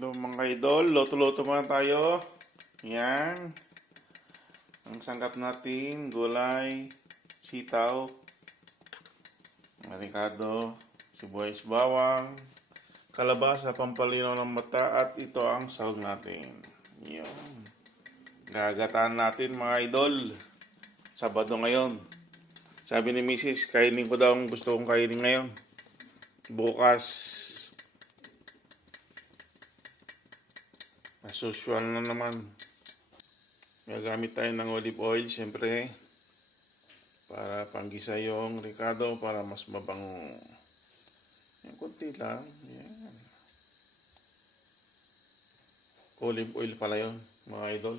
Hello mga idol, loto-loto muna tayo. Yan. Ang sangkap natin, gulay, sitaw, marikado, sibuyas bawang, kalabasa, pampalinaw ng mata, at ito ang sahog natin. Yan. Gagataan natin mga idol. Sabado ngayon. Sabi ni Mrs. kainin ko daw ang gusto kong kainin ngayon. Bukas, as usual na naman. Gagamit tayo ng olive oil, siyempre, para panggisa yung ricado, para mas mabango. Yan, konti lang. Yan. Olive oil pala yun, mga idol.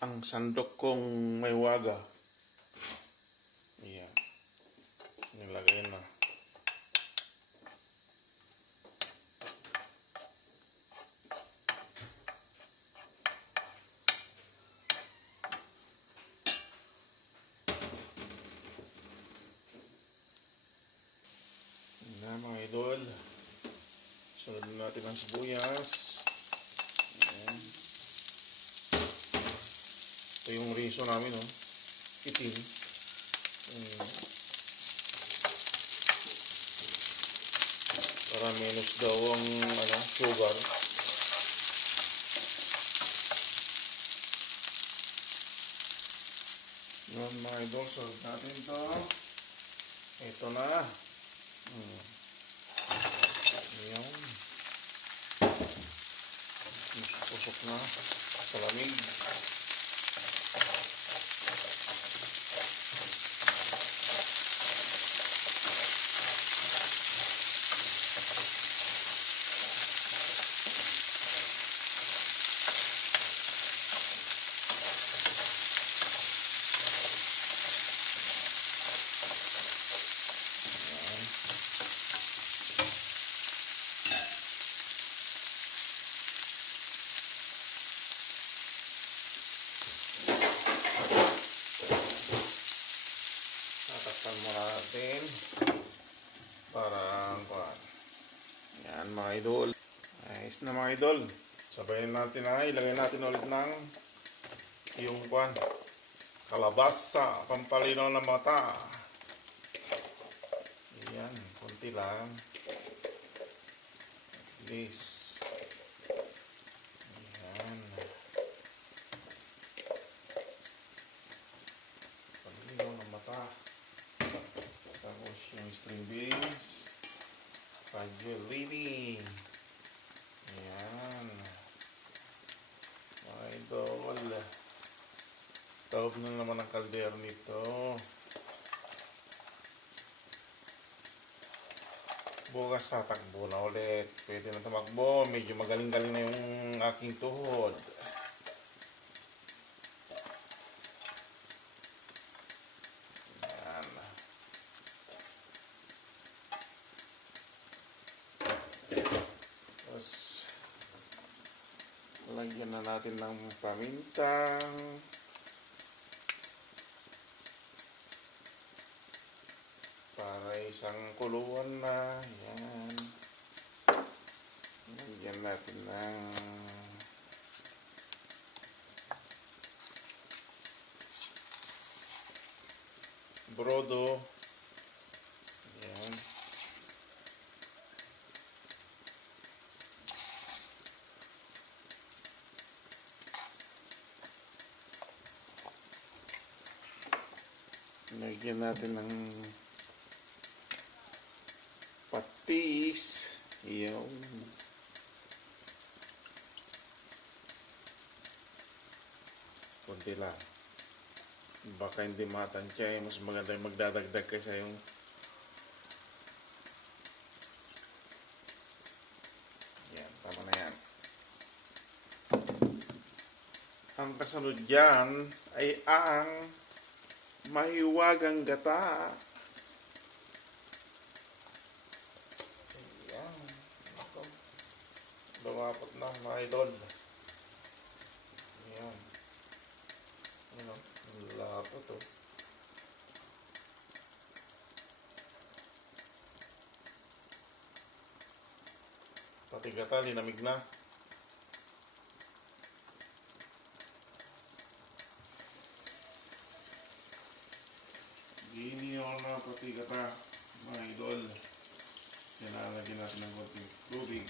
Ang sandok kong may waga. Ayan. Nilagay na. Ayan mga idol. Sunod natin ang sibuyas. Ayan. Ito yung riso namin, oh. Itim. Para minus daw ang sugar. Yan mga idol, solve natin ito. Ito na. Ayan. Pusok na sa lamig. Tatakpan mo natin para yan mga idol. Ayos na mga idol. Sabayin natin ilagay natin ulit ng yung kalabasa, pampalinaw ng mata. Ayan, konti lang. At least. Ayan. Pampalinaw ng mata. Tapos yung string beans. Pagulili. Ayan. Mga idol. Taob na naman ang kaldero nito. Bukas tatakbo na ulit. Pwede na tumakbo. Medyo magaling-galing na yung aking tuhod. Ayan. Tapos, lagyan na natin ng pamintang. Para isang kuluan na. Yan. Lagyan natin ng brodo. Yan. Lagyan natin ng patis. Yung kunti lang. Baka hindi matansya. Mas maganda yung magdadagdag kaysa yung yan, tama na yan. Ang kasunod dyan ay ang mahiwagang gata. Lumapot na mga idol. Ayan. Ano? Lapot, oh. patigata, linamig na. Inihaw na patigata, mga idol. Lalagyan natin ng konting tubig.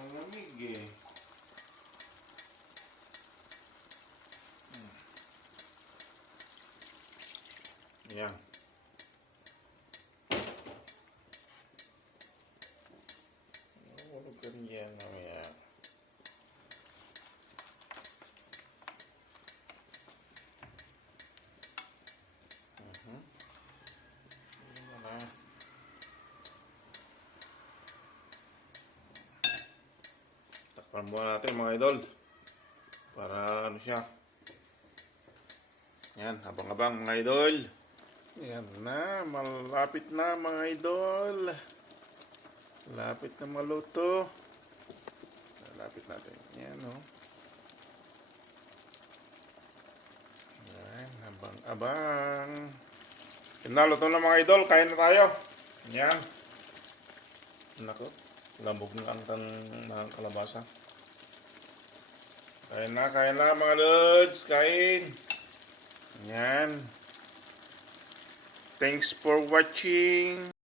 Malamig eh. Yan. Hulog ka rin yan mamaya. Yan na. Takpan muna natin mga idol. Para ano siya. Yan, abang-abang mga idol. Yan na, malapit na mga idol. Malapit na maluto. Malapit natin. Yan o. Yan, abang-abang. Yan na, luto na mga idol. Kain na tayo. Yan. Nako, lambog na ang kalabasa. Kain na mga lods. Kain. Yan. Thanks for watching.